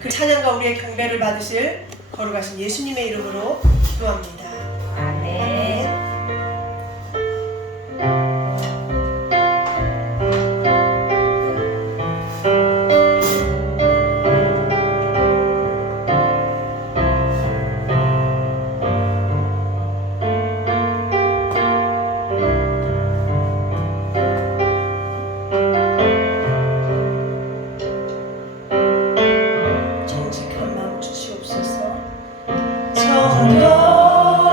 그 찬양과 우리의 경배를 받으실 거룩하신 예수님의 이름으로 기도합니다. 아멘. 정직한 마음 주시옵소서. 정결한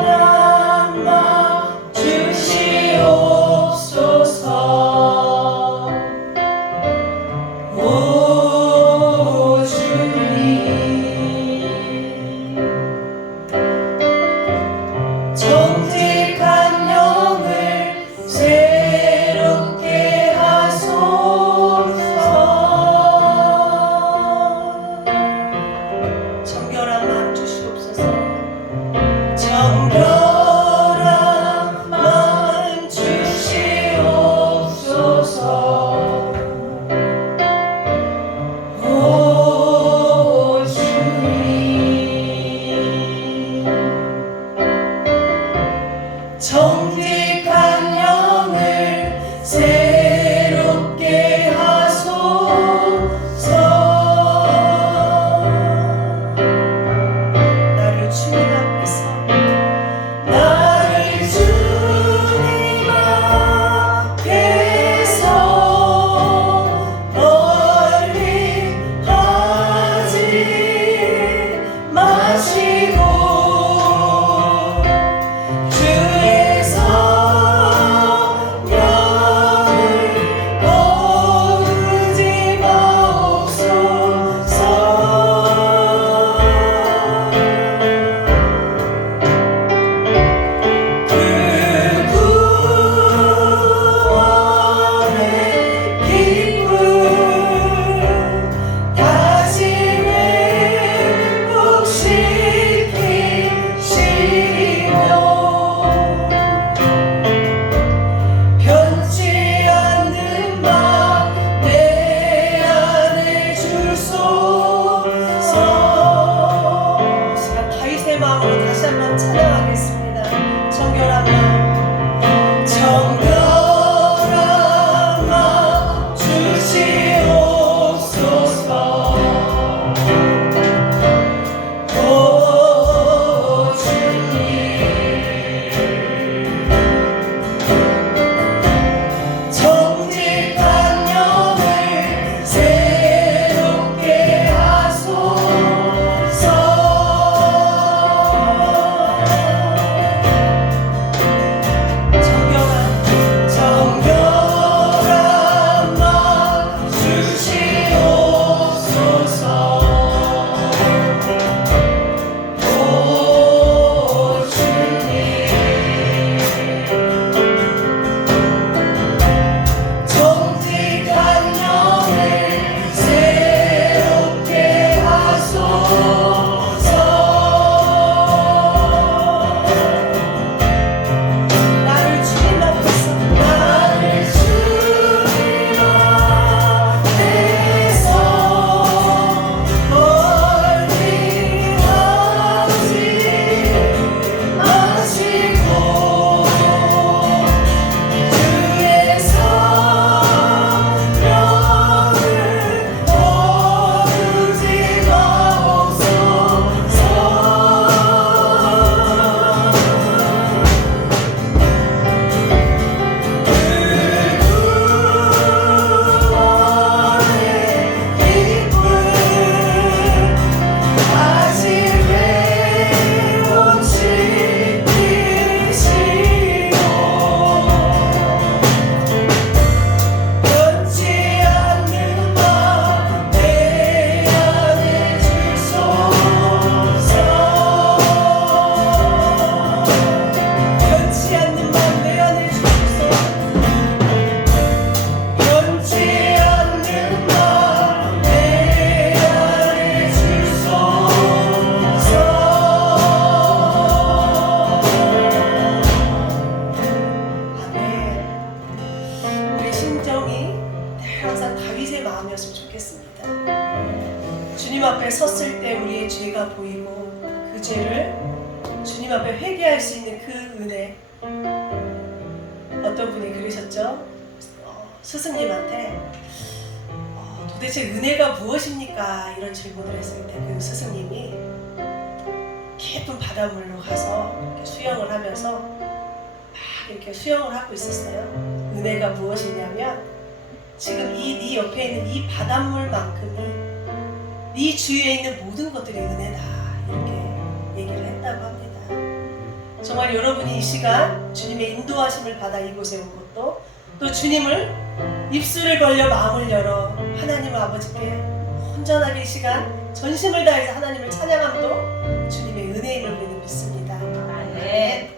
주님 앞에 섰을 때 우리의 죄가 보이고 그 죄를 주님 앞에 회개할 수 있는 그 은혜. 어떤 분이 그러셨죠? 스승님한테 도대체 은혜가 무엇입니까? 이런 질문을 했을 때 그 스승님이 깊은 바닷물로 가서 이렇게 수영을 하면서 막 이렇게 수영을 하고 있었어요. 은혜가 무엇이냐면 지금 네 옆에 있는 이 바닷물만큼이 네 주위에 있는 모든 것들이 은혜다, 이렇게 얘기를 했다고 합니다. 정말 여러분이 이 시간 주님의 인도하심을 받아 이곳에 온 것도, 또 주님을 입술을 벌려 마음을 열어 하나님 아버지께 온전하게 이 시간 전심을 다해서 하나님을 찬양함도 주님의 은혜임을 우리는 믿습니다. 아멘.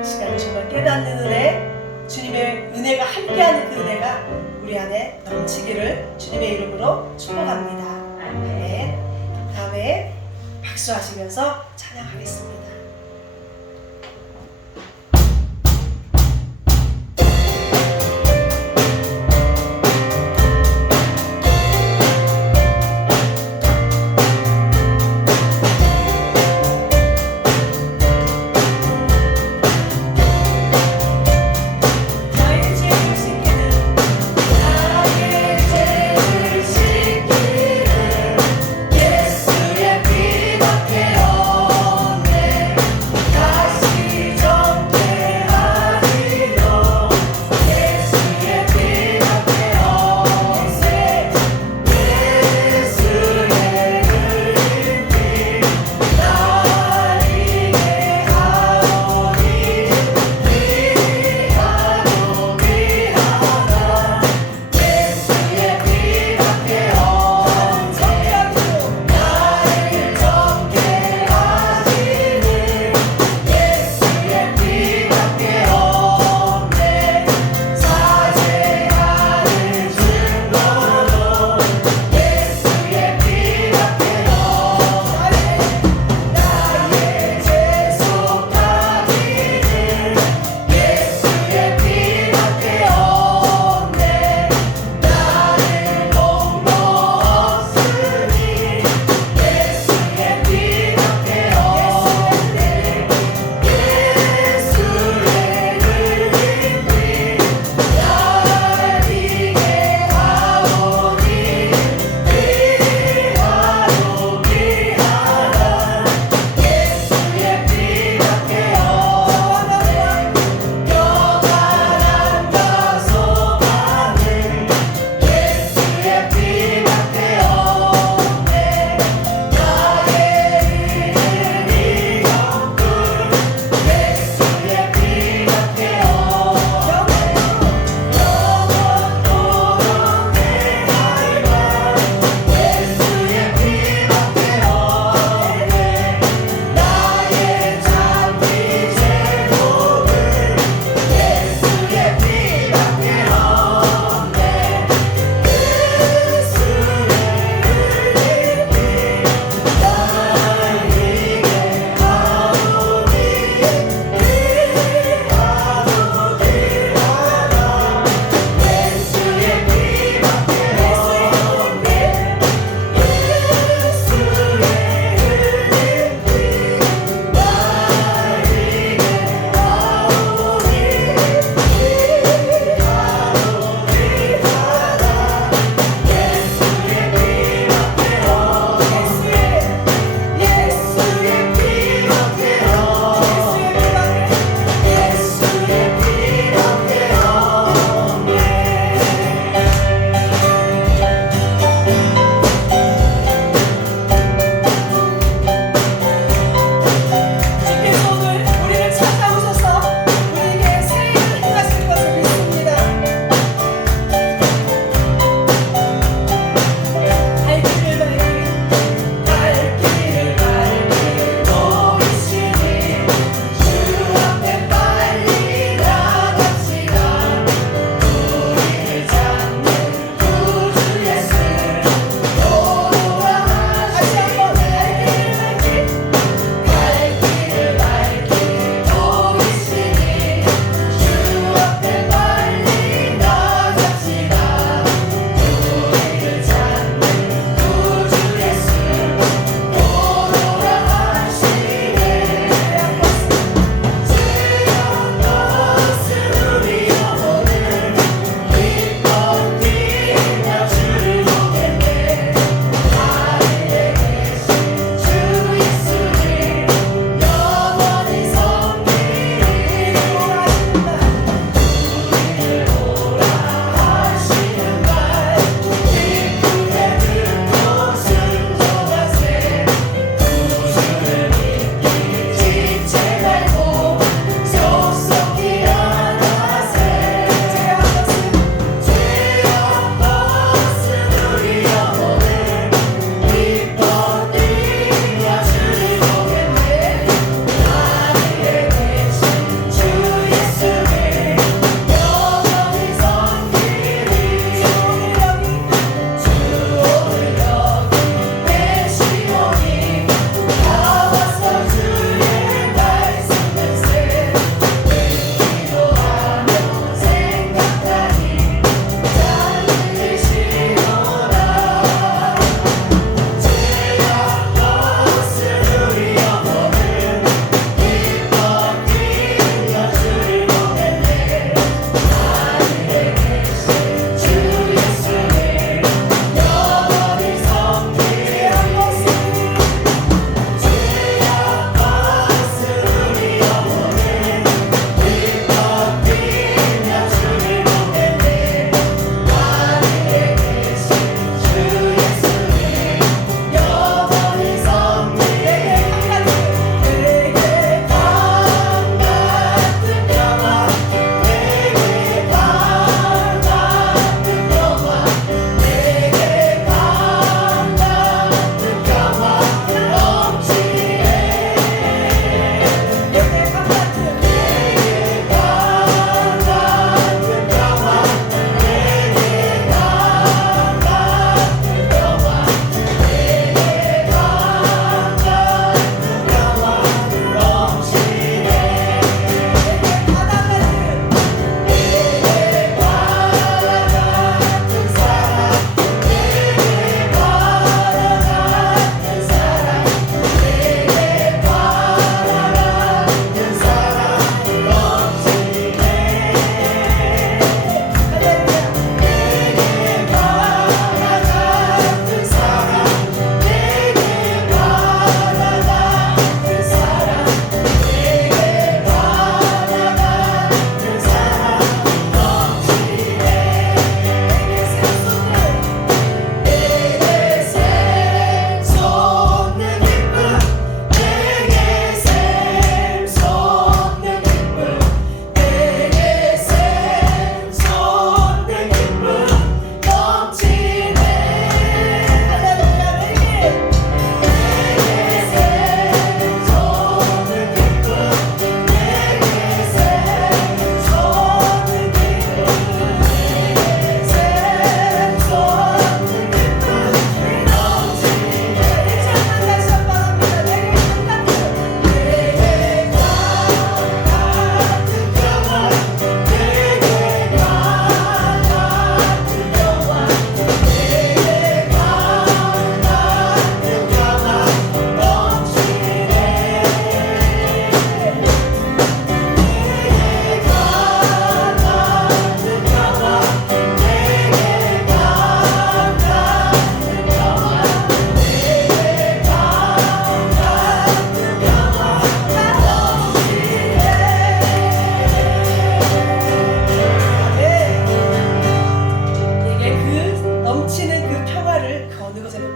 이 시간에 정말 깨닫는 은혜, 주님의 은혜가 함께하는 그 은혜가 우리 안에 넘치기를 주님의 이름으로 축복합니다. 아멘. 다음에 박수하시면서 찬양하겠습니다. 예수의 피 밖에 없네.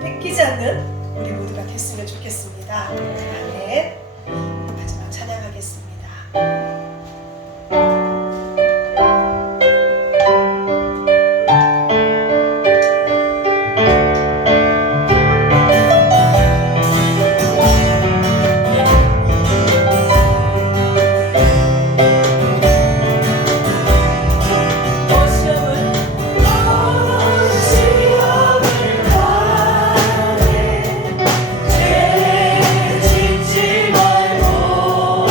뺏기지 않는 우리 모두가 됐으면 좋겠습니다. 아멘. 마지막 찬양하겠습니다. 짓지 말고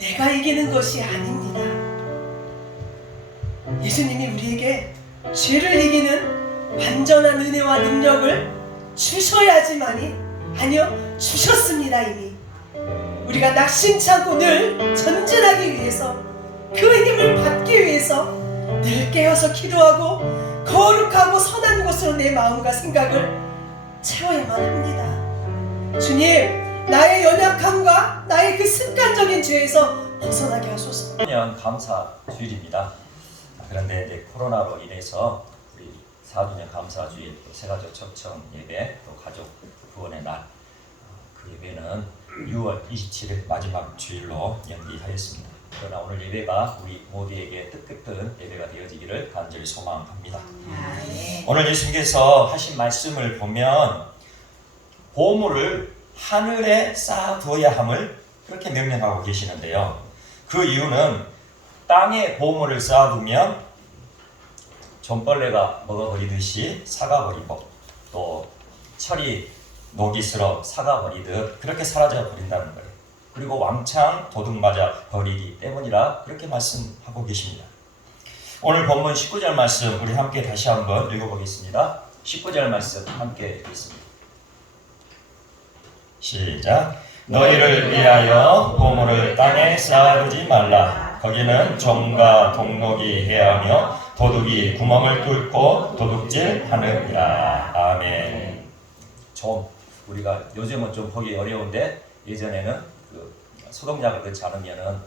내가 이기는 것이 아닙니다. 예수님이 우리에게 죄를 이기는 완전한 은혜와 능력을 주셔야지만이, 아니요, 주셨습니다. 이미 우리가 낙심치 않고 늘 전진하기 위해서, 그 힘을 받기 위해서 늘 깨어서 기도하고 거룩하고 선한 곳으로 내 마음과 생각을 채워야만 합니다. 주님, 나의 연약함과 나의 그 습관적인 죄에서 벗어나게 하소서. 년 감사 주일입니다. 그런데 이제 코로나로 인해서 우리 4주년 감사 주일, 또 세가족 초청 예배, 또 가족 구원의 날, 그 예배는 6월 27일 마지막 주일로 연기하였습니다. 그러나 오늘 예배가 우리 모두에게 뜻깊은 예배가 되어지기를 간절히 소망합니다. 오늘 예수님께서 하신 말씀을 보면 보물을 하늘에 쌓아두어야 함을 그렇게 명령하고 계시는데요. 그 이유는 땅에 보물을 쌓아두면 좀벌레가 먹어버리듯이 삭아버리고, 또 철이 녹이 슬어 삭아버리듯 그렇게 사라져 버린다는 거예요. 그리고 왕창 도둑맞아 버리기 때문이라 그렇게 말씀하고 계십니다. 오늘 본문 19절 말씀 우리 함께 다시 한번 읽어보겠습니다. 19절 말씀 함께 읽습니다. 시작. 너희를 위하여 보물을 땅에 쌓아두지 말라. 거기는 좀과 동록이 해하며 도둑이 구멍을 뚫고 도둑질하느니라. 아멘. 좀, 우리가 요즘은 좀 보기 어려운데 예전에는 그 소독약을 넣지 않으면은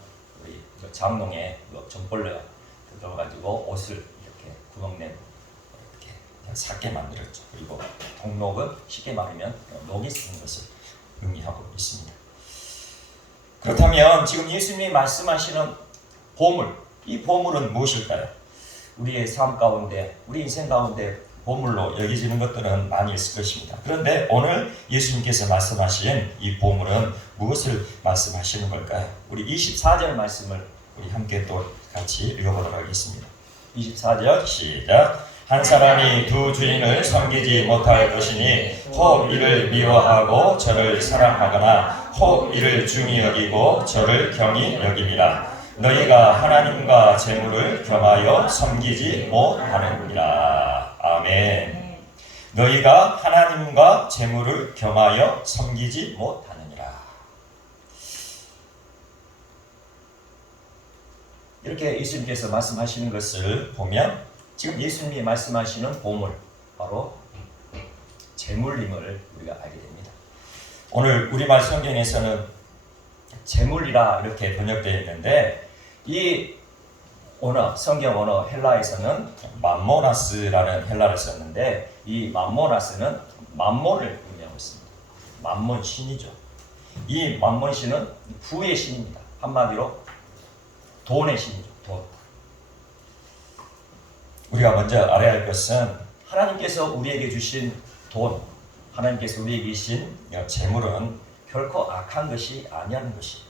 우리 장롱에 좀벌레가 들어가지고 옷을 이렇게 구멍내 이렇게 삭게 만들었죠. 그리고 동록은 쉽게 말하면 녹이 쓰는 것을 의미하고 있습니다. 그렇다면 지금 예수님이 말씀하시는 보물, 이 보물은 무엇일까요? 우리의 삶 가운데, 우리 인생 가운데 보물로 여겨지는 것들은 많이 있을 것입니다. 그런데 오늘 예수님께서 말씀하신 이 보물은 무엇을 말씀하시는 걸까요? 우리 24절 말씀을 우리 함께 또 같이 읽어보도록 하겠습니다. 24절 시작. 한 사람이 두 주인을 섬기지 못할 것이니 혹 이를 미워하고 저를 사랑하거나 혹 이를 중히 여기고 저를 경히 여김이라. 너희가 하나님과 재물을 겸하여 섬기지 못하느니라. 아멘. 너희가 하나님과 재물을 겸하여 섬기지 못하느니라. 이렇게 예수님께서 말씀하시는 것을 보면 지금 예수님이 말씀하시는 보물, 바로 재물임을 우리가 알게 됩니다. 오늘 우리말 성경에서는 재물이라 이렇게 번역되어 있는데, 이 언어, 성경 언어 헬라에서는 맘모나스라는 헬라를 썼는데, 이 맘모나스는 만몬을 의미하고 있습니다. 만몬 신이죠. 이 만몬 신은 부의 신입니다. 한마디로 돈의 신이죠. 돈. 우리가 먼저 알아야 할 것은 하나님께서 우리에게 주신 돈, 하나님께서 우리에게 주신 재물은 결코 악한 것이 아니라는 것이에요.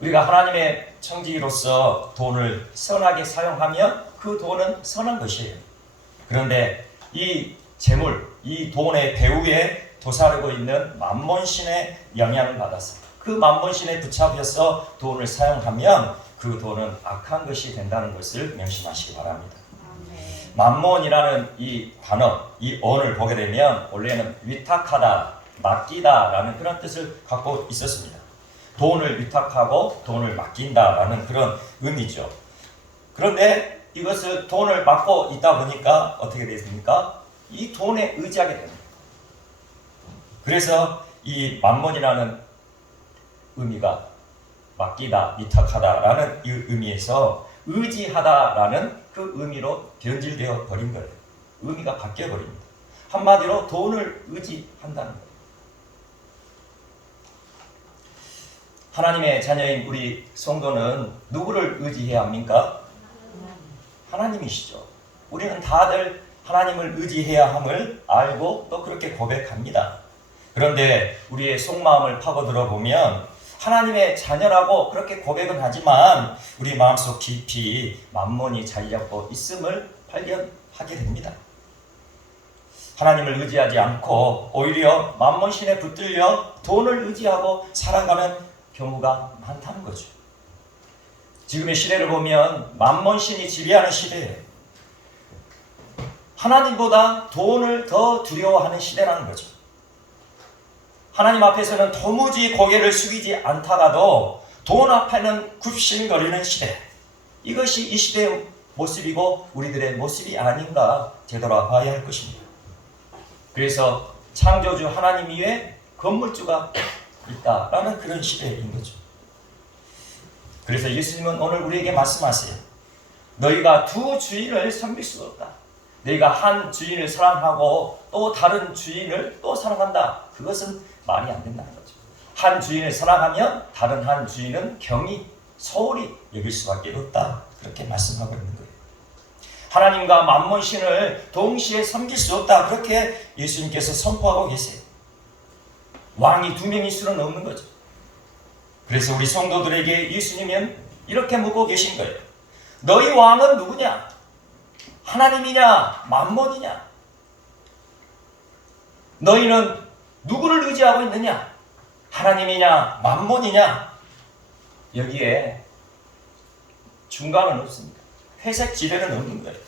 우리가 하나님의 청지기로서 돈을 선하게 사용하면 그 돈은 선한 것이에요. 그런데 이 재물, 이 돈의 배후에 도사르고 있는 맘몬신의 영향을 받아서 그 맘몬신에 붙잡혀서 돈을 사용하면 그 돈은 악한 것이 된다는 것을 명심하시기 바랍니다. 맘몬이라는 이 단어, 이 언을 보게 되면 원래는 위탁하다, 맡기다라는 그런 뜻을 갖고 있었습니다. 돈을 위탁하고 돈을 맡긴다라는 그런 의미죠. 그런데 이것을 돈을 맡고 있다 보니까 어떻게 됐습니까? 이 돈에 의지하게 됩니다. 그래서 이 맘몬이라는 의미가 맡기다, 위탁하다라는 이 의미에서 의지하다라는 그 의미로 변질되어 버린 거예요. 의미가 바뀌어 버립니다. 한마디로 돈을 의지한다는 거예요. 하나님의 자녀인 우리 성도는 누구를 의지해야 합니까? 하나님이시죠. 우리는 다들 하나님을 의지해야 함을 알고 또 그렇게 고백합니다. 그런데 우리의 속마음을 파고들어 보면 하나님의 자녀라고 그렇게 고백은 하지만 우리 마음속 깊이 만몬이 자리 잡고 있음을 발견하게 됩니다. 하나님을 의지하지 않고 오히려 만몬신에 붙들려 돈을 의지하고 살아가는 경우가 많다는 거죠. 지금의 시대를 보면 만몬신이 지배하는 시대예요. 하나님보다 돈을 더 두려워하는 시대라는 거죠. 하나님 앞에서는 도무지 고개를 숙이지 않다가도 돈 앞에는 굽신거리는 시대. 이것이 이 시대의 모습이고 우리들의 모습이 아닌가 되돌아봐야 할 것입니다. 그래서 창조주 하나님 위에 건물주가 있다라는 그런 시대인 거죠. 그래서 예수님은 오늘 우리에게 말씀하세요. 너희가 두 주인을 섬길 수 없다. 너희가 한 주인을 사랑하고 또 다른 주인을 또 사랑한다. 그것은 말이 안 된다는 거죠. 한 주인을 사랑하면 다른 한 주인은 경히 소홀히 여길 수밖에 없다. 그렇게 말씀하고 있는 거예요. 하나님과 만몬신을 동시에 섬길 수 없다. 그렇게 예수님께서 선포하고 계세요. 왕이 두 명일 수는 없는 거죠. 그래서 우리 성도들에게 예수님은 이렇게 묻고 계신 거예요. 너희 왕은 누구냐? 하나님이냐? 만몬이냐? 너희는 누구를 의지하고 있느냐? 하나님이냐? 만몬이냐? 여기에 중간은 없습니다. 회색 지대는 없는 거예요.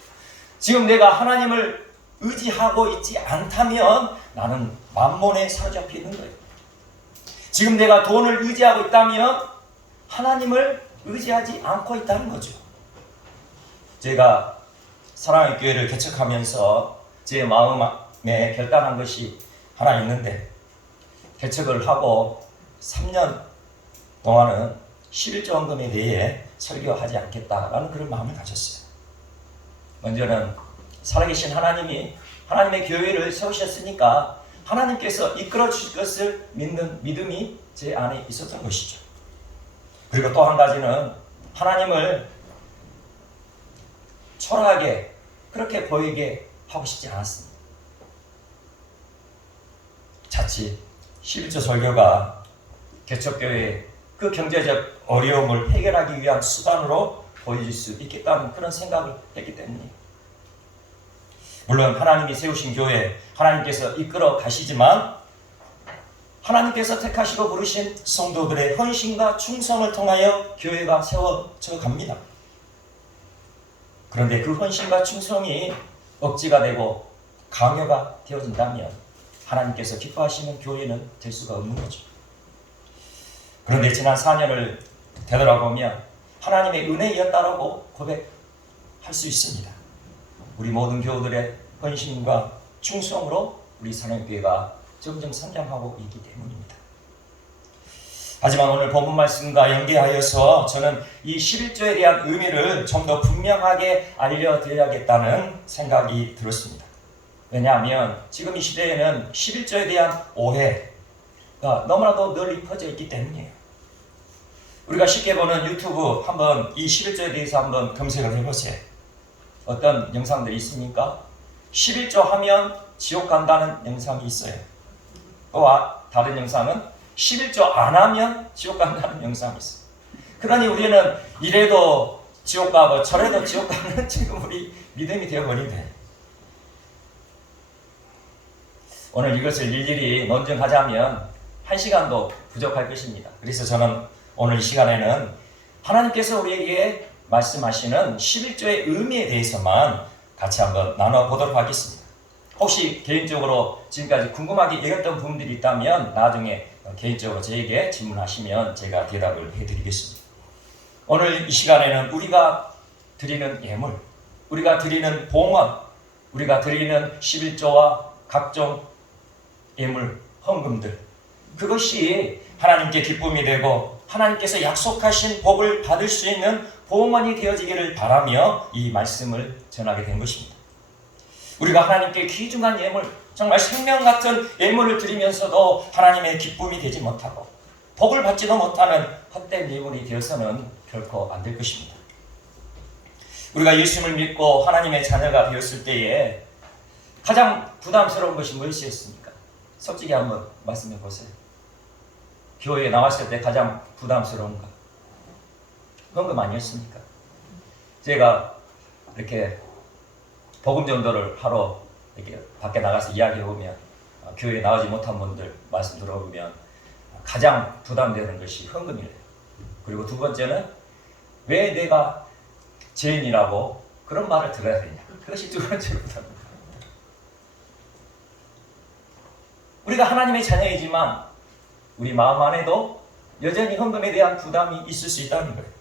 지금 내가 하나님을 의지하고 있지 않다면 나는 만몬에 사로잡혀 있는 거예요. 지금 내가 돈을 의지하고 있다면 하나님을 의지하지 않고 있다는 거죠. 제가 사랑의 교회를 개척하면서 제 마음에 결단한 것이 하나 있는데, 개척을 하고 3년 동안은 11조 헌금에 대해 설교하지 않겠다라는 그런 마음을 가졌어요. 먼저는 살아계신 하나님이 하나님의 교회를 세우셨으니까 하나님께서 이끌어 주실 것을 믿는 믿음이 제 안에 있었던 것이죠. 그리고 또 한 가지는 하나님을 초라하게 그렇게 보이게 하고 싶지 않았습니다. 자칫 11조 설교가 개척교회의 그 경제적 어려움을 해결하기 위한 수단으로 보여질 수 있겠다는 그런 생각을 했기 때문이에요. 물론 하나님이 세우신 교회, 하나님께서 이끌어 가시지만 하나님께서 택하시고 부르신 성도들의 헌신과 충성을 통하여 교회가 세워져 갑니다. 그런데 그 헌신과 충성이 억지가 되고 강요가 되어진다면 하나님께서 기뻐하시는 교회는 될 수가 없는 거죠. 그런데 지난 4년을 되돌아보면 하나님의 은혜였다라고 고백할 수 있습니다. 우리 모든 교우들의 헌신과 충성으로 우리 사랑교회가 점점 성장하고 있기 때문입니다. 하지만 오늘 본문 말씀과 연계하여서 저는 이 11조에 대한 의미를 좀 더 분명하게 알려드려야겠다는 생각이 들었습니다. 왜냐하면 지금 이 시대에는 11조에 대한 오해가 너무나도 널리 퍼져 있기 때문이에요. 우리가 쉽게 보는 유튜브 한번 이 11조에 대해서 한번 검색을 해보세요. 어떤 영상들이 있습니까? 11조 하면 지옥 간다는 영상이 있어요. 또 다른 영상은 11조 안 하면 지옥 간다는 영상이 있어요. 그러니 우리는 이래도 지옥 가고 저래도 지옥 가는 지금 우리 믿음이 되어버린 거예요. 오늘 이것을 일일이 논증하자면 1시간도 부족할 것입니다. 그래서 저는 오늘 이 시간에는 하나님께서 우리에게 말씀하시는 11조의 의미에 대해서만 같이 한번 나눠보도록 하겠습니다. 혹시 개인적으로 지금까지 궁금하게 여겼던 부분들이 있다면 나중에 개인적으로 저에게 질문하시면 제가 대답을 해드리겠습니다. 오늘 이 시간에는 우리가 드리는 예물, 우리가 드리는 봉헌, 우리가 드리는 11조와 각종 예물, 헌금들, 그것이 하나님께 기쁨이 되고 하나님께서 약속하신 복을 받을 수 있는 봉헌이 되어지기를 바라며 이 말씀을 전하게 된 것입니다. 우리가 하나님께 귀중한 예물, 정말 생명 같은 예물을 드리면서도 하나님의 기쁨이 되지 못하고 복을 받지도 못하는 헛된 예물이 되어서는 결코 안 될 것입니다. 우리가 예수님을 믿고 하나님의 자녀가 되었을 때에 가장 부담스러운 것이 무엇이었습니까? 솔직히 한번 말씀해 보세요. 교회에 나왔을 때 가장 부담스러운 것, 헌금 아니었습니까? 제가 이렇게 복음 전도를 하러 이렇게 밖에 나가서 이야기해 보면 교회에 나오지 못한 분들 말씀 들어보면 가장 부담되는 것이 헌금이래요. 그리고 두 번째는 왜 내가 죄인이라고 그런 말을 들어야 되냐. 그것이 두 번째로다. 우리가 하나님의 자녀이지만 우리 마음 안에도 여전히 헌금에 대한 부담이 있을 수 있다는 거예요.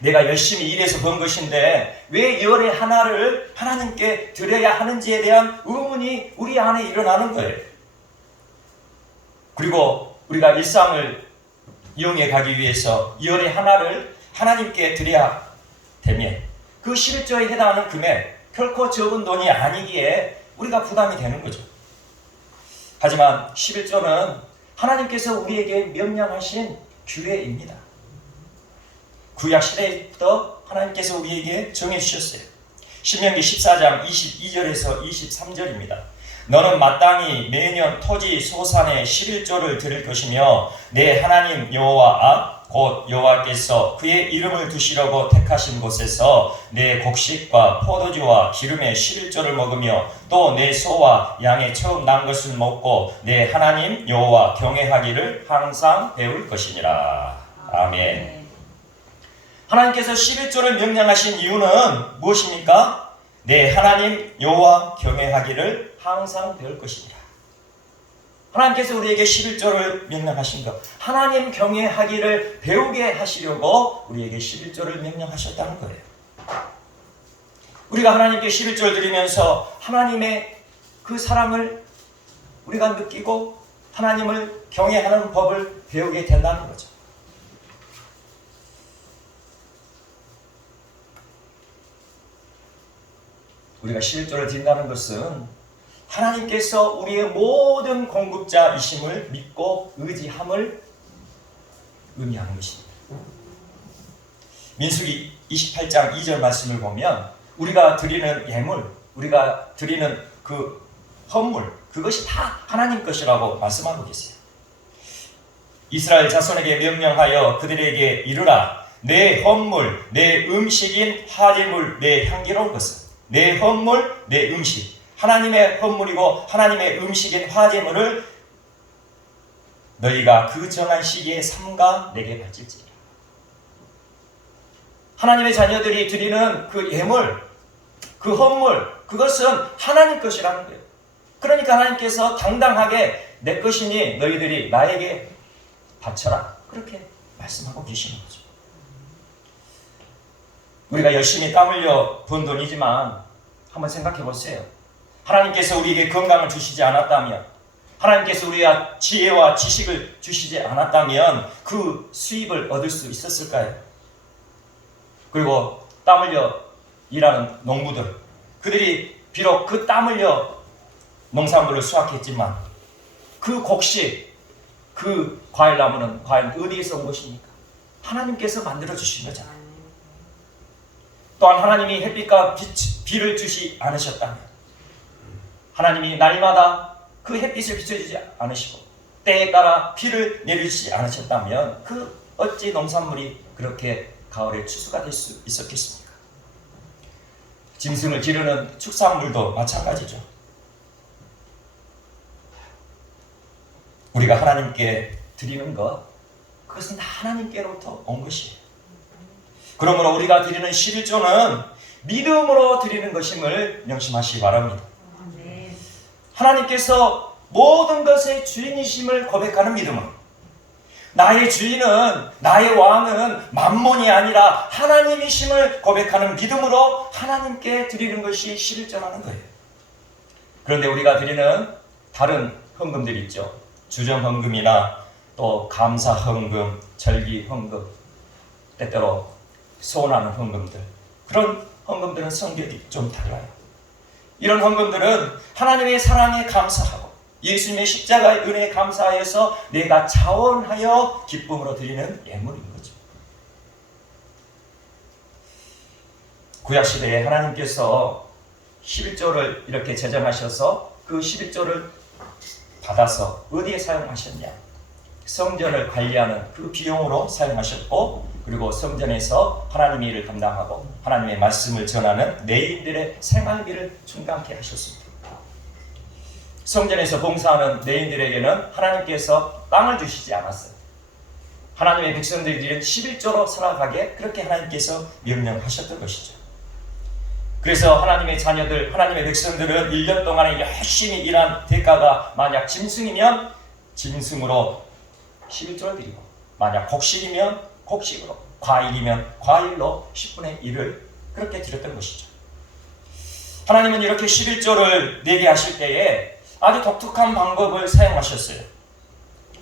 내가 열심히 일해서 번 것인데 왜 열의 하나를 하나님께 드려야 하는지에 대한 의문이 우리 안에 일어나는 거예요. 그리고 우리가 일상을 이용해 가기 위해서 열의 하나를 하나님께 드려야 되면 그 11조에 해당하는 금액 결코 적은 돈이 아니기에 우리가 부담이 되는 거죠. 하지만 11조는 하나님께서 우리에게 명령하신 규례입니다. 구약 시대부터 하나님께서 우리에게 정해주셨어요. 신명기 14장 22절에서 23절입니다. 너는 마땅히 매년 토지 소산의 11조를 드릴 것이며 내 하나님 여호와 곧 여호와께서 그의 이름을 두시려고 택하신 곳에서 내 곡식과 포도주와 기름의 11조를 먹으며 또 내 소와 양의 처음 난 것을 먹고 내 하나님 여호와 경외하기를 항상 배울 것이니라. 아멘. 하나님께서 11조를 명령하신 이유는 무엇입니까? 내 하나님 여호와 경외하기를 항상 배울 것이니라. 하나님께서 우리에게 11조를 명령하신 것, 하나님 경외하기를 배우게 하시려고 우리에게 11조를 명령하셨다는 거예요. 우리가 하나님께 11조를 드리면서 하나님의 그 사랑을 우리가 느끼고 하나님을 경외하는 법을 배우게 된다는 거죠. 우리가 11조를 드린다는 것은 하나님께서 우리의 모든 공급자이심을 믿고 의지함을 의미하는 것입니다. 민수기 28장 2절 말씀을 보면 우리가 드리는 예물, 우리가 드리는 그 헌물, 그것이 다 하나님 것이라고 말씀하고 계세요. 이스라엘 자손에게 명령하여 그들에게 이르라. 내 헌물, 내 음식인 화제물, 내 향기로운 것은 내 헌물, 내 음식, 하나님의 헌물이고 하나님의 음식인 화제물을 너희가 그 정한 시기에 삼가 내게 바칠지니라. 하나님의 자녀들이 드리는 그 예물, 그 헌물, 그것은 하나님 것이라는 거예요. 그러니까 하나님께서 당당하게 내 것이니 너희들이 나에게 바쳐라. 그렇게 말씀하고 계시는 거죠. 우리가 열심히 땀 흘려 번 돈이지만 한번 생각해 보세요. 하나님께서 우리에게 건강을 주시지 않았다면, 하나님께서 우리가 지혜와 지식을 주시지 않았다면 그 수입을 얻을 수 있었을까요? 그리고 땀 흘려 일하는 농부들, 그들이 비록 그 땀 흘려 농산물을 수확했지만 그 곡식, 그 과일나무는 과연 어디에서 온 것입니까? 하나님께서 만들어 주신 거잖아요. 또한 하나님이 햇빛과 비를 주시 않으셨다면, 하나님이 날마다 그 햇빛을 비춰주지 않으시고 때에 따라 비를 내리시지 않으셨다면 그 어찌 농산물이 그렇게 가을에 추수가 될 수 있었겠습니까? 짐승을 기르는 축산물도 마찬가지죠. 우리가 하나님께 드리는 것, 그것은 다 하나님께로부터 온 것이에요. 그러므로 우리가 드리는 11조는 믿음으로 드리는 것임을 명심하시기 바랍니다. 하나님께서 모든 것의 주인이심을 고백하는 믿음은, 나의 주인은, 나의 왕은 만몬이 아니라 하나님이심을 고백하는 믿음으로 하나님께 드리는 것이 11조라는 거예요. 그런데 우리가 드리는 다른 헌금들이 있죠. 주정 헌금이나 또 감사 헌금, 절기 헌금, 때때로 소원하는 헌금들, 그런 헌금들은 성격이 좀 달라요. 이런 헌금들은 하나님의 사랑에 감사하고 예수님의 십자가의 은혜에 감사하여서 내가 자원하여 기쁨으로 드리는 예물인 거죠. 구약시대에 하나님께서 11조를 이렇게 제정하셔서 그 11조를 받아서 어디에 사용하셨냐? 성전을 관리하는 그 비용으로 사용하셨고, 그리고 성전에서 하나님의 일을 감당하고 하나님의 말씀을 전하는 내인들의 생활비를 충당케 하셨습니다. 성전에서 봉사하는 내인들에게는 하나님께서 땅을 주시지 않았어요. 하나님의 백성들이 11조로 살아가게 그렇게 하나님께서 명령하셨던 것이죠. 그래서 하나님의 자녀들, 하나님의 백성들은 1년 동안에 열심히 일한 대가가 만약 짐승이면 짐승으로 11조를 드리고, 만약 곡식이면 곡식으로, 과일이면 과일로 10분의 1을 그렇게 드렸던 것이죠. 하나님은 이렇게 11조를 내게 하실 때에 아주 독특한 방법을 사용하셨어요.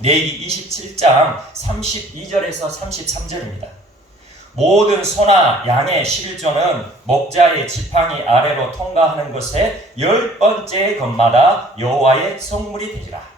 레위기 27장 32절에서 33절입니다. 모든 소나 양의 11조는 목자의 지팡이 아래로 통과하는 것에 10번째 것마다 여호와의 성물이 되리라.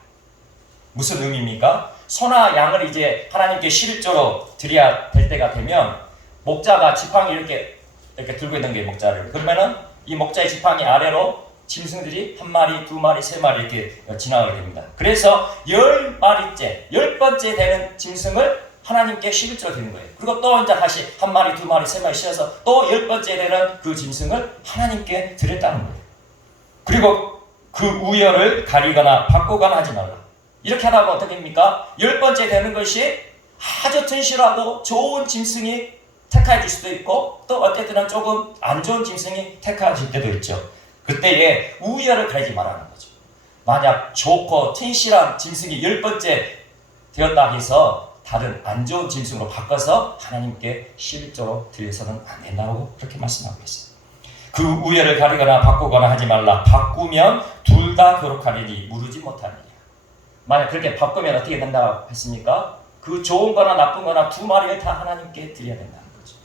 무슨 의미입니까? 소나 양을 이제 하나님께 11조로 드려야 될 때가 되면 목자가 지팡이 이렇게 들고 있는 게 목자를, 그러면은 이 목자의 지팡이 아래로 짐승들이 한 마리, 두 마리, 세 마리 이렇게 지나가게 됩니다. 그래서 10마리째, 10번째 되는 짐승을 하나님께 11조로 드리는 거예요. 그리고 또 이제 다시 한 마리, 두 마리, 세 마리 씌어서 또 10번째 되는 그 짐승을 하나님께 드렸다는 거예요. 그리고 그 우열을 가리거나 바꾸거나 하지 말라. 이렇게 하다 보면 어떻게 됩니까? 10번째 되는 것이 아주 튼실하고 좋은 짐승이 택하여질 수도 있고, 또 어떨 때는 조금 안 좋은 짐승이 택하여질 때도 있죠. 그때에 우열을 가리지 말라는 거죠. 만약 좋고 튼실한 짐승이 10번째 되었다 해서 다른 안 좋은 짐승으로 바꿔서 하나님께 11조로 드려서는 안 된다고 그렇게 말씀하고 있어요. 그 우열을 가리거나 바꾸거나 하지 말라. 바꾸면 둘 다 거룩하리니 무르지 못하리라. 만약 그렇게 바꾸면 어떻게 된다고 했습니까? 그 좋은 거나 나쁜 거나 두 마리를 다 하나님께 드려야 된다는 거죠.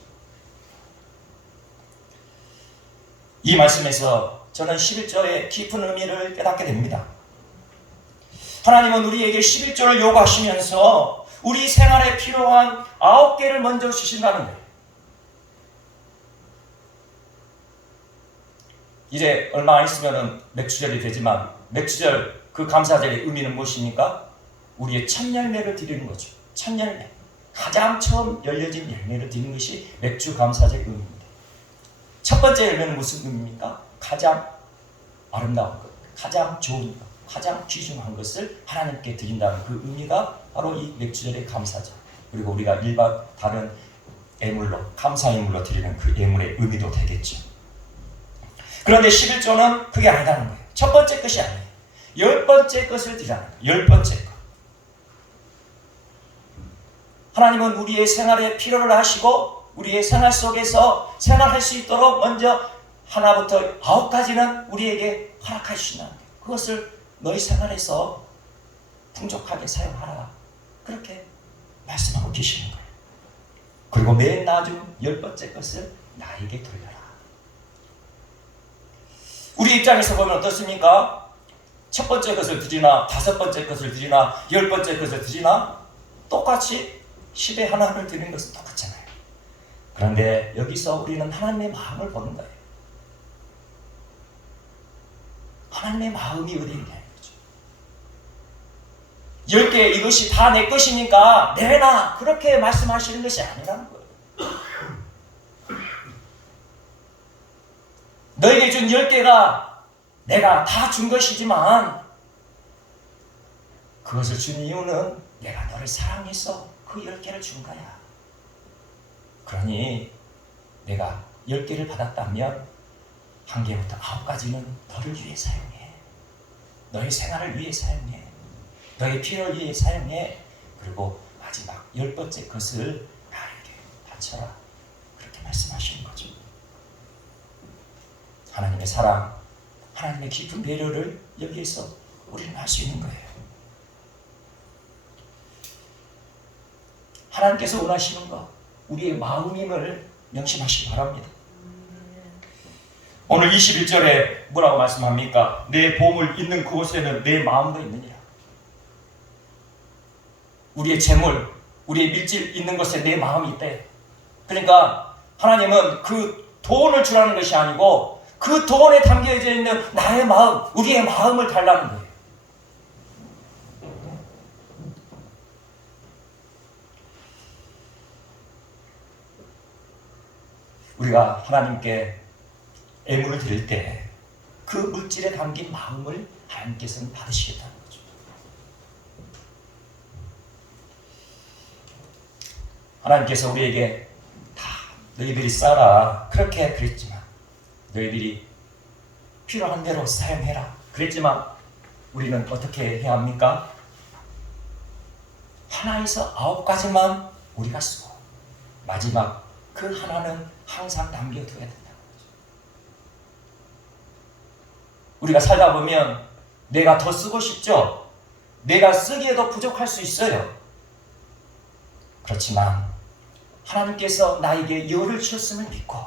이 말씀에서 저는 11조의 깊은 의미를 깨닫게 됩니다. 하나님은 우리에게 11조를 요구하시면서 우리 생활에 필요한 9개를 먼저 주신다는 거예요. 이제 얼마 안 있으면 맥주절이 되지만 맥주절 그 감사절의 의미는 무엇입니까? 우리의 첫 열매를 드리는 거죠. 첫 열매. 가장 처음 열려진 열매를 드리는 것이 맥주 감사절의 의미입니다. 첫 번째 열매는 무슨 의미입니까? 가장 아름다운 것, 가장 좋은 것, 가장 귀중한 것을 하나님께 드린다는 그 의미가 바로 이 맥주절의 감사절, 그리고 우리가 일반 다른 예물로, 감사 예물로 드리는 그 예물의 의미도 되겠죠. 그런데 11조는 그게 아니라는 거예요. 첫 번째 것이 아니에요. 10번째 것을 드리라는 거예요. 10번째 것. 하나님은 우리의 생활에 필요를 하시고 우리의 생활 속에서 생활할 수 있도록 먼저 하나부터 9가지는 우리에게 허락하시는 거예요. 그것을 너희 생활에서 풍족하게 사용하라. 그렇게 말씀하고 계시는 거예요. 그리고 맨 나중 10번째 것을 나에게 돌려라. 우리 입장에서 보면 어떻습니까? 첫 번째 것을 드리나, 5번째 것을 드리나, 10번째 것을 드리나 똑같이 10의 하나를 드리는 것은 똑같잖아요. 그런데 여기서 우리는 하나님의 마음을 보는 거예요. 하나님의 마음이 어디 있냐 이거죠. 10개 이것이 다 내 것이니까 내놔, 그렇게 말씀하시는 것이 아니라는 거예요. 너에게 준 10개가 내가 다 준 것이지만 그것을 준 이유는 내가 너를 사랑해서 그 10개를 준 거야. 그러니 내가 10개를 받았다면 1개부터 9까지는 너를 위해 사용해. 너의 생활을 위해 사용해. 너의 필요를 위해 사용해. 그리고 마지막 10번째 것을 나에게 바쳐라. 그렇게 말씀하시는 거죠. 하나님의 사랑, 하나님의 깊은 배려를 여기에서 우리는 알 수 있는 거예요. 하나님께서 원하시는 것, 우리의 마음임을 명심하시기 바랍니다. 오늘 21절에 뭐라고 말씀합니까? 내 보물 있는 그곳에는 내 마음도 있느니라. 우리의 재물, 우리의 밀집 있는 곳에 내 마음이 있대. 그러니까 하나님은 그 돈을 주라는 것이 아니고 그 돈에 담겨져 있는 나의 마음, 우리의 마음을 달라는 거예요. 우리가 하나님께 예물을 드릴 때 그 물질에 담긴 마음을 하나님께서는 받으시겠다는 거죠. 하나님께서 우리에게 다 너희들이 써라 그렇게 그랬지만, 너희들이 필요한 대로 사용해라 그랬지만, 우리는 어떻게 해야 합니까? 하나에서 9가지만 우리가 쓰고 마지막 그 하나는 항상 남겨둬야 된다는 거죠. 우리가 살다 보면 내가 더 쓰고 싶죠? 내가 쓰기에도 부족할 수 있어요. 그렇지만 하나님께서 나에게 열을 주셨음을 믿고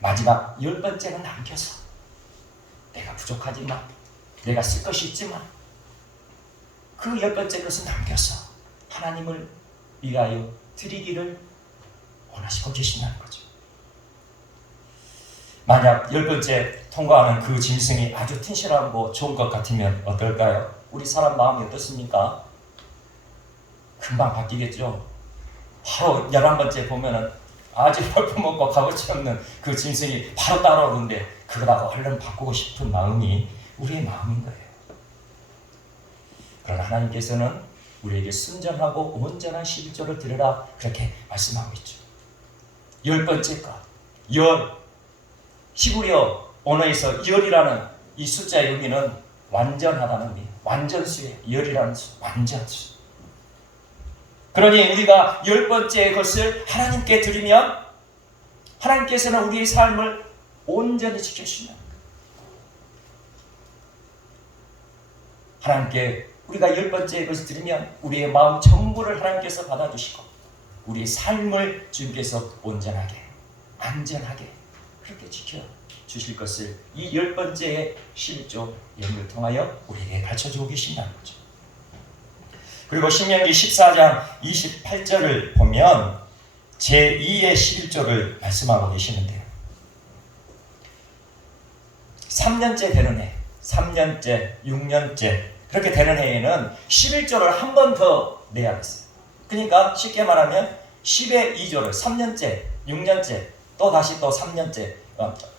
마지막 10번째는 남겨서, 내가 부족하지만, 내가 쓸 것이 있지만 그 10번째 것은 남겨서 하나님을 위하여 드리기를 원하시고 계신다는 거죠. 만약 10번째 통과하는 그 짐승이 아주 튼실하고 좋은 것 같으면 어떨까요? 우리 사람 마음이 어떻습니까? 금방 바뀌겠죠. 바로 11번째 보면은 아주 헐품없고 값어치 없는 그 짐승이 바로 따라오는데 그거다가 얼른 바꾸고 싶은 마음이 우리의 마음인 거예요. 그러나 하나님께서는 우리에게 순전하고 온전한 11조를 드리라 그렇게 말씀하고 있죠. 10번째 것, 열. 히브리어 언어에서 열이라는 이 숫자의 의미는 완전하다는 의미, 완전수예요. 열이라는 수, 완전수. 그러니 우리가 10번째 것을 하나님께 드리면 하나님께서는 우리의 삶을 온전히 지켜주시는 거예요. 하나님께 우리가 10번째 것을 드리면 우리의 마음 전부를 하나님께서 받아주시고 우리의 삶을 주님께서 온전하게, 안전하게 그렇게 지켜주실 것을 이 10번째의 11조 예물을 통하여 우리에게 가르쳐주고 계신다는 거죠. 그리고 신명기 14장 28절을 보면 제2의 11조를 말씀하고 계시는데요. 3년째 되는 해, 3년째, 6년째 그렇게 되는 해에는 11조를 한 번 더 내야겠어요. 그러니까 쉽게 말하면 10의 2조를 3년째, 6년째, 또 다시 또 3년째,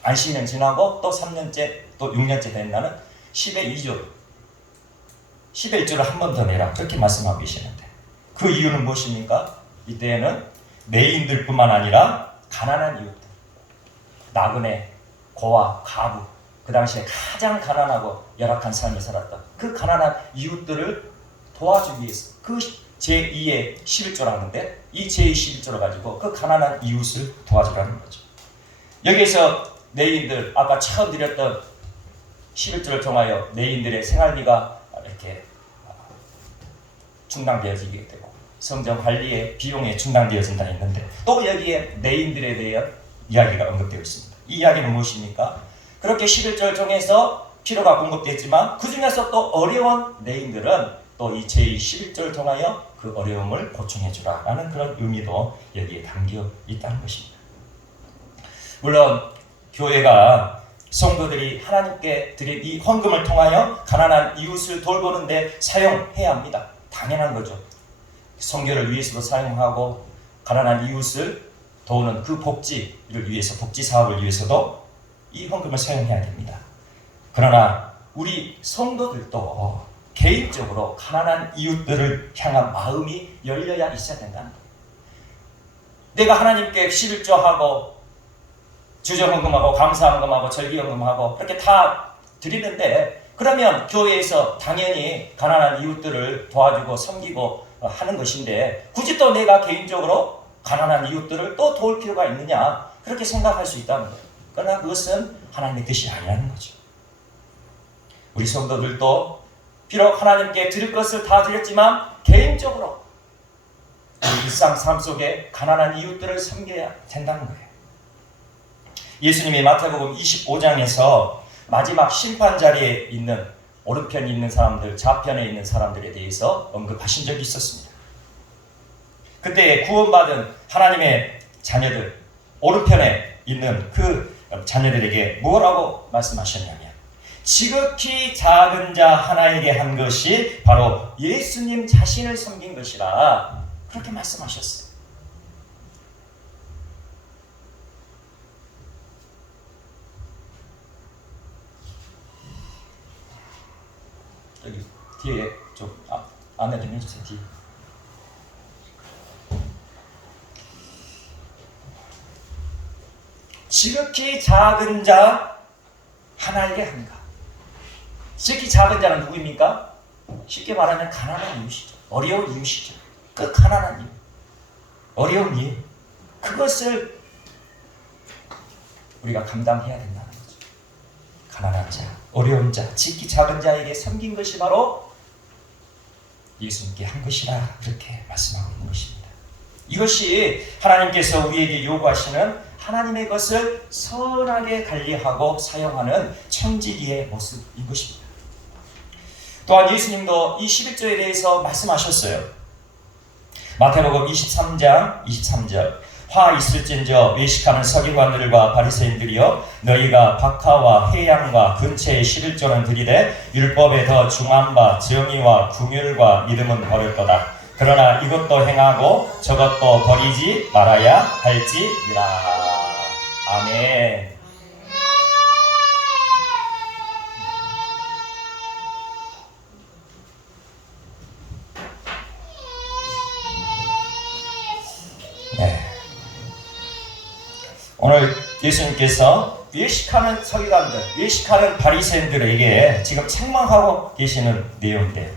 안식년 지나고 또 3년째, 또 6년째 된 날은 10의 2조를 10의 1조를 한 번 더 내라 그렇게 말씀하고 계시는데, 그 이유는 무엇입니까? 이때에는 내인들뿐만 아니라 가난한 이웃들, 나그네, 고아, 과부, 그 당시에 가장 가난하고 열악한 삶을 살았던 그 가난한 이웃들을 도와주기 위해서 그 제2의 11조라는데, 이 제2 11조를 가지고 그 가난한 이웃을 도와주라는 거죠. 여기에서 내인들, 아까 처음 드렸던 11조를 통하여 내인들의 생활비가 이렇게 충당되어지게 되고 성전 관리의 비용에 충당되어진다 했는데, 또 여기에 내인들에 대한 이야기가 언급되어 있습니다. 이 이야기는 무엇입니까? 그렇게 11조를 통해서 필요가 공급됐지만 그 중에서 또 어려운 내인들은 또 이 제2 11조를 통하여 그 어려움을 보충해 주라라는 그런 의미도 여기에 담겨 있다는 것입니다. 물론 교회가 성도들이 하나님께 드린 이 헌금을 통하여 가난한 이웃을 돌보는 데 사용해야 합니다. 당연한 거죠. 선교를 위해서도 사용하고 가난한 이웃을 도우는 그 복지를 위해서, 복지 사업을 위해서도 이 헌금을 사용해야 됩니다. 그러나 우리 성도들도 개인적으로 가난한 이웃들을 향한 마음이 열려야 있어야 된다는 거예요. 내가 하나님께 11조하고 주정헌금하고 감사헌금하고 절기헌금하고 그렇게 다 드리는데, 그러면 교회에서 당연히 가난한 이웃들을 도와주고 섬기고 하는 것인데 굳이 또 내가 개인적으로 가난한 이웃들을 또 도울 필요가 있느냐, 그렇게 생각할 수 있다는 거예요. 그러나 그것은 하나님의 뜻이 아니라는 거죠. 우리 성도들도 비록 하나님께 드릴 것을 다 드렸지만 개인적으로 우리 일상 삶 속에 가난한 이웃들을 섬겨야 된다는 거예요. 예수님이 마태복음 25장에서 마지막 심판 자리에 있는, 오른편에 있는 사람들, 좌편에 있는 사람들에 대해서 언급하신 적이 있었습니다. 그때 구원받은 하나님의 자녀들, 오른편에 있는 그 자녀들에게 뭐라고 말씀하셨냐면, 지극히 작은 자 하나에게 한 것이 바로 예수님 자신을 섬긴 것이라 그렇게 말씀하셨어요. 여기 뒤에 좀 안내 좀 해주세요. 뒤에. 지극히 작은 자 하나에게 합니다. 지극히 작은 자는 누구입니까? 쉽게 말하면 가난한 이웃이죠. 어려운 이웃이죠. 그 가난한 이웃, 어려운 이웃, 그것을 우리가 감당해야 된다는 거죠. 가난한 자, 어려운 자, 지극히 작은 자에게 섬긴 것이 바로 예수님께 한 것이라 그렇게 말씀하고 있는 것입니다. 이것이 하나님께서 우리에게 요구하시는 하나님의 것을 선하게 관리하고 사용하는 청지기의 모습인 것입니다. 또한 예수님도 이 11조에 대해서 말씀하셨어요. 마태복음 23장 23절, 화 있을진저 외식하는 서기관들과 바리새인들이여, 너희가 박하와 회양과 근처의 11조는 드리되 율법에 더 중한 바 정의와 긍휼과 믿음은 버렸도다. 그러나 이것도 행하고 저것도 버리지 말아야 할지니라. 아멘. 네. 오늘 예수님께서 외식하는 서기관들, 외식하는 바리새인들에게 지금 책망하고 계시는 내용인데요.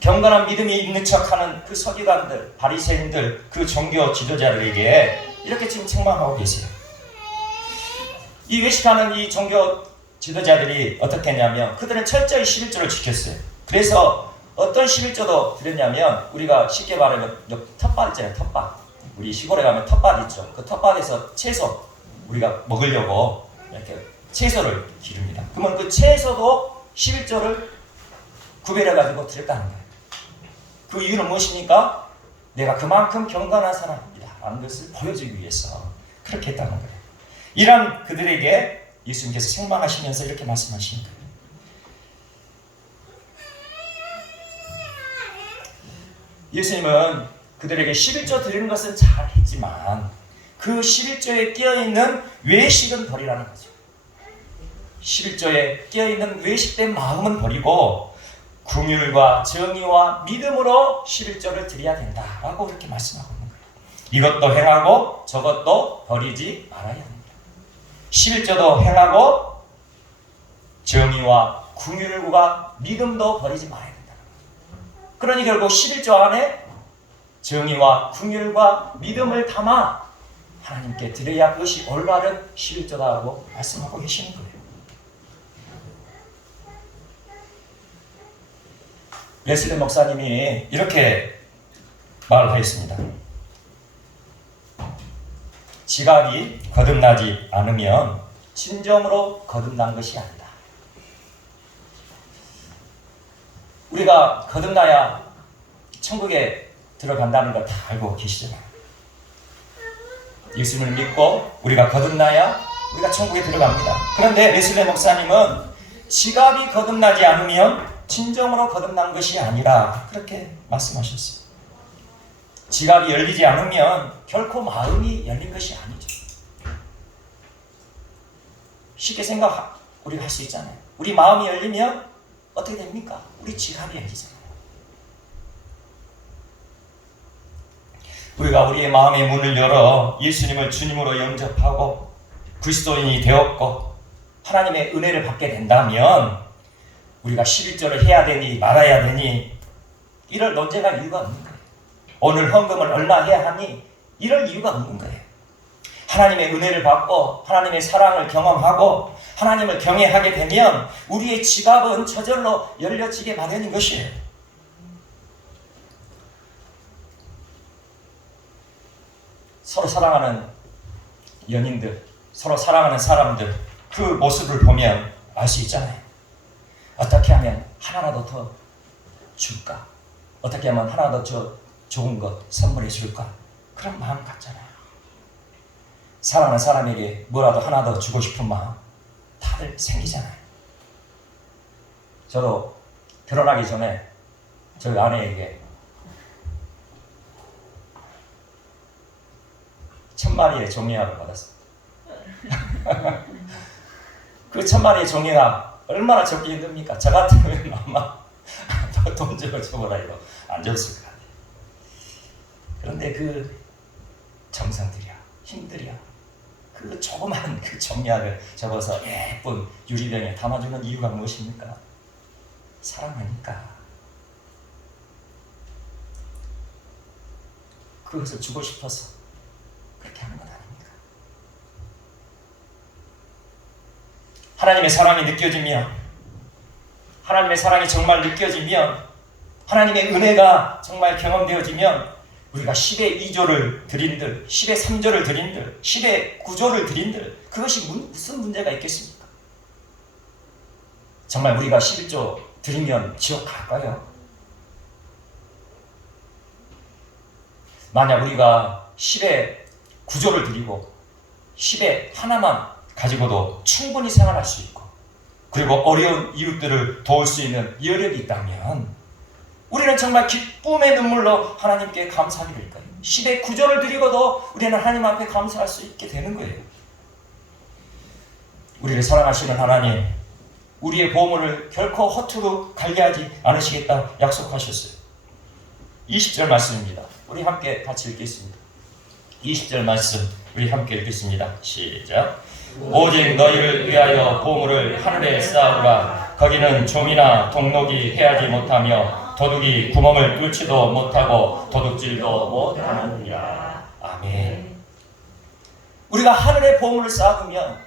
경건한 믿음이 있는 척하는 그 서기관들, 바리새인들, 그 종교 지도자들에게 이렇게 지금 책망하고 계세요. 이 외식하는 이 종교 지도자들이 어떻게 했냐면 그들은 철저히 11조를 지켰어요. 그래서 어떤 11조도 드렸냐면 우리가 쉽게 말하면 텃밭 있잖아요. 텃밭. 우리 시골에 가면 텃밭 있죠. 그 텃밭에서 채소 우리가 먹으려고 이렇게 채소를 기릅니다. 그러면 그 채소도 11조를 구별해가지고 드렸다는 거예요. 그 이유는 무엇입니까? 내가 그만큼 경건한 사람입니다 라는 것을 보여주기 위해서 그렇게 했다는 거예요. 이런 그들에게 예수님께서 책망하시면서 이렇게 말씀하시는 거예요. 예수님은 그들에게 11조 드리는 것은 잘 했지만 그 11조에 끼어있는 외식은 버리라는 거죠. 11조에 끼어있는 외식된 마음은 버리고 긍휼과 정의와 믿음으로 11조를 드려야 된다라고 그렇게 말씀하고 있는 거예요. 이것도 행하고 저것도 버리지 말아야 합니다. 11조도 행하고 정의와 긍휼과 믿음도 버리지 말아야 된다. 그러니 결국 11조 안에 정의와 긍휼과 믿음을 담아 하나님께 드려야 그것이 올바른 11조다라고 말씀하고 계시는 거예요. 레슬리 목사님이 이렇게 말을 했습니다. 지갑이 거듭나지 않으면 진정으로 거듭난 것이 아니다. 우리가 거듭나야 천국에 들어간다는 거 다 알고 계시잖아요. 예수님을 믿고 우리가 거듭나야 우리가 천국에 들어갑니다. 그런데 레슬리 목사님은 지갑이 거듭나지 않으면 진정으로 거듭난 것이 아니라 그렇게 말씀하셨어요. 지갑이 열리지 않으면 결코 마음이 열린 것이 아니죠. 쉽게 우리가 할 수 있잖아요. 우리 마음이 열리면 어떻게 됩니까? 우리 지갑이 열리잖아요. 우리가 우리의 마음의 문을 열어 예수님을 주님으로 영접하고 그리스도인이 되었고 하나님의 은혜를 받게 된다면 우리가 11조를 해야 되니 말아야 되니 이럴 논쟁할 이유가 없는 거예요. 오늘 헌금을 얼마 해야 하니 이럴 이유가 없는 거예요. 하나님의 은혜를 받고 하나님의 사랑을 경험하고 하나님을 경외하게 되면 우리의 지갑은 저절로 열려지게 마련인 것이에요. 서로 사랑하는 연인들, 서로 사랑하는 사람들 그 모습을 보면 알 수 있잖아요. 어떻게 하면 하나라도 더 줄까? 어떻게 하면 하나 더 좋은 것 선물해 줄까? 그런 마음 같잖아요. 사랑하는 사람에게 뭐라도 하나 더 주고 싶은 마음 다들 생기잖아요. 저도 결혼하기 전에 저희 아내에게 1000마리의 종이학을 받았어요. 그 1000마리의 종이학 얼마나 적기 힘듭니까? 저 같으면 아마 돈 줘보라 이거 안 줬을 것 같아요. 그런데 그 정성들이야, 힘들이야, 그 조그만 그 정약을 접어서 예쁜 유리병에 담아주는 이유가 무엇입니까? 사랑하니까. 그것을 주고 싶어서 그렇게 하는 건 아닙니까? 하나님의 사랑이 느껴지면, 하나님의 사랑이 정말 느껴지면, 하나님의 은혜가 정말 경험되어지면 우리가 10의 2조를 드린들, 10의 3조를 드린들, 10의 9조를 드린들 그것이 무슨 문제가 있겠습니까? 정말 우리가 11조 드리면 지옥 갈까요? 만약 우리가 10의 9조를 드리고 10의 하나만 가지고도 충분히 생활할 수 있고, 그리고 어려운 이웃들을 도울 수 있는 여력이 있다면 우리는 정말 기쁨의 눈물로 하나님께 감사하게 될 거예요. 10의 9조를 드리고도 우리는 하나님 앞에 감사할 수 있게 되는 거예요. 우리를 사랑하시는 하나님, 우리의 보물을 결코 허투루 관리하지 않으시겠다 약속하셨어요. 20절 말씀입니다. 우리 함께 같이 읽겠습니다. 20절 말씀 우리 함께 읽겠습니다. 시작. 오직 너희를 위하여 보물을 하늘에 쌓으라. 거기는 종이나 동록이 해하지 못하며 도둑이 구멍을 뚫지도 못하고 도둑질도 못하느니라. 아멘. 우리가 하늘에 보물을 쌓으면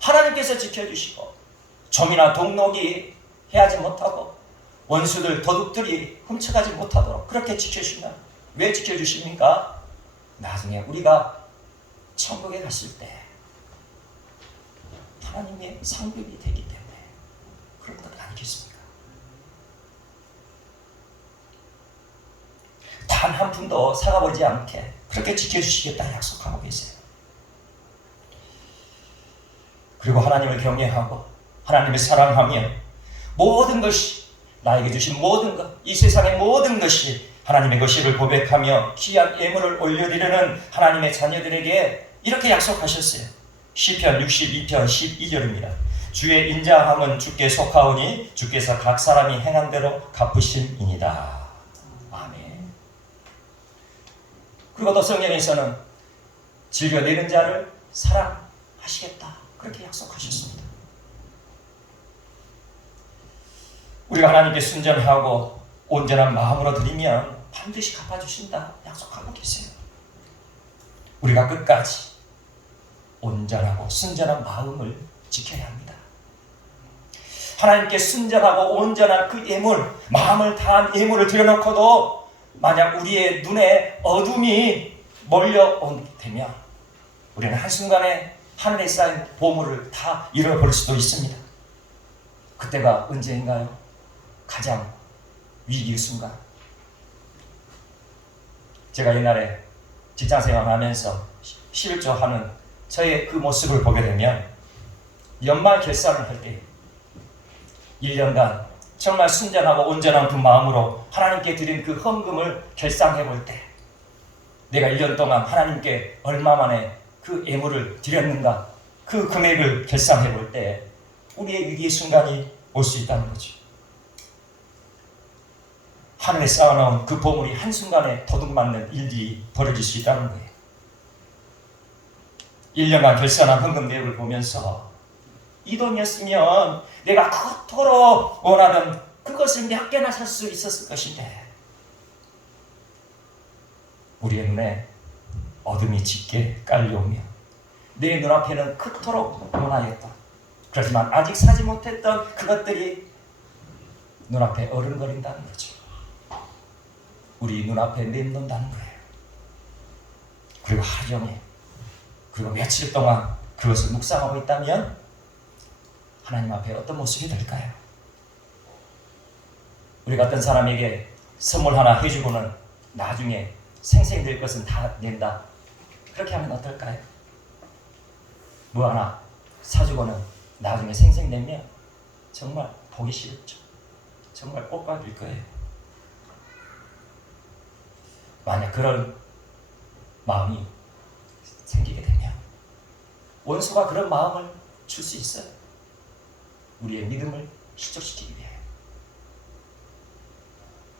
하나님께서 지켜주시고 점이나 동록이 해하지 못하고 원수들 도둑들이 훔쳐가지 못하도록 그렇게 지켜주시면, 왜 지켜주십니까? 나중에 우리가 천국에 갔을 때 하나님의 상급이 되기 때문에 그런 것 아니겠습니까? 단 한 푼도 사가버리지 않게 그렇게 지켜주시겠다 약속하고 계세요. 그리고 하나님을 경외하고 하나님을 사랑하며 모든 것이, 나에게 주신 모든 것, 이 세상의 모든 것이 하나님의 것임을 고백하며 귀한 예물을 올려드리는 하나님의 자녀들에게 이렇게 약속하셨어요. 시편 62편 12절입니다. 주의 인자함은 주께 속하오니 주께서 각 사람이 행한 대로 갚으심이니이다. 아멘. 그리고 또 성경에서는 즐겨내는 자를 사랑하시겠다 그렇게 약속하셨습니다. 우리가 하나님께 순전하고 온전한 마음으로 드리면 반드시 갚아주신다 약속하고 계세요. 우리가 끝까지 온전하고 순전한 마음을 지켜야 합니다. 하나님께 순전하고 온전한 그 예물, 마음을 다한 예물을 드려놓고도 만약 우리의 눈에 어둠이 몰려오면 우리는 한순간에 하늘에 쌓인 보물을 다 잃어버릴 수도 있습니다. 그때가 언제인가요? 가장 위기의 순간. 제가 옛날에 직장생활 하면서 11조 하는 저의 그 모습을 보게 되면 연말 결산을 할 때 1년간 정말 순전하고 온전한 그 마음으로 하나님께 드린 그 헌금을 결산해 볼 때 내가 1년 동안 하나님께 얼마만에 그 예물을 드렸는가, 그 금액을 결산해 볼 때 우리의 위기의 순간이 올 수 있다는 거죠. 하늘에 쌓아놓은 그 보물이 한순간에 도둑맞는 일이 벌어질 수 있다는 거예요. 1년간 결산한 헌금 내역을 보면서 이 돈이었으면 내가 그토록 원하던 그것을 몇 개나 살 수 있었을 것인데 우리의 눈에 어둠이 짙게 깔려오며 내 눈앞에는 그토록 원하였다. 그렇지만 아직 사지 못했던 그것들이 눈앞에 어른거린다는 거죠. 우리 눈앞에 맴돈다는 거예요. 그리고 하루 종일, 그리고 며칠 동안 그것을 묵상하고 있다면 하나님 앞에 어떤 모습이 될까요? 우리가 어떤 사람에게 선물 하나 해주고는 나중에 생생될 것은 다 낸다. 그렇게 하면 어떨까요? 뭐 하나 사주고는 나중에 생생내면 정말 보기 싫죠. 정말 꼴깍일 거예요. 만약 그런 마음이 생기게 되면 원수가 그런 마음을 줄 수 있어요. 우리의 믿음을 실족시키기 위해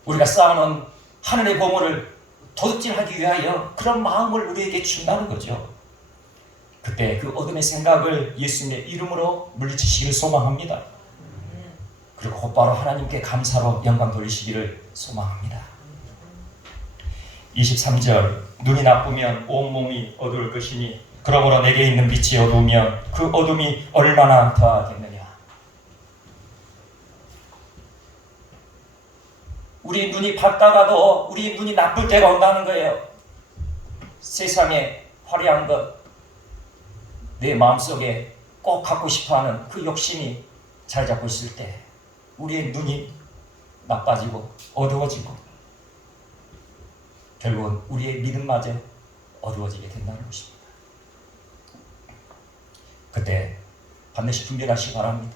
우리가 쌓아놓은 하늘의 보물을 도둑질하기 위하여 그런 마음을 우리에게 준다는 거죠. 그때 그 어둠의 생각을 예수님의 이름으로 물리치시기를 소망합니다. 그리고 곧바로 하나님께 감사로 영광 돌리시기를 소망합니다. 23절 눈이 나쁘면 온몸이 어두울 것이니 그러므로 내게 있는 빛이 어두우면 그 어둠이 얼마나 더하겠느냐. 우리 눈이 밝다가도 우리 눈이 나쁠 때가 온다는 거예요. 세상에 화려한 것, 내 마음속에 꼭 갖고 싶어하는 그 욕심이 자리 잡고 있을 때 우리의 눈이 나빠지고 어두워지고 결국은 우리의 믿음마저 어두워지게 된다는 것입니다. 그때 반드시 분별하시기 바랍니다.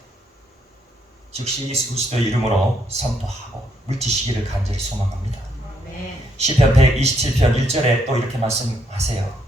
즉시 예수 그리스도의 이름으로 선포하고 물리치시기를 간절히 소망합니다. 아멘. 시편 127편 1절에 또 이렇게 말씀하세요.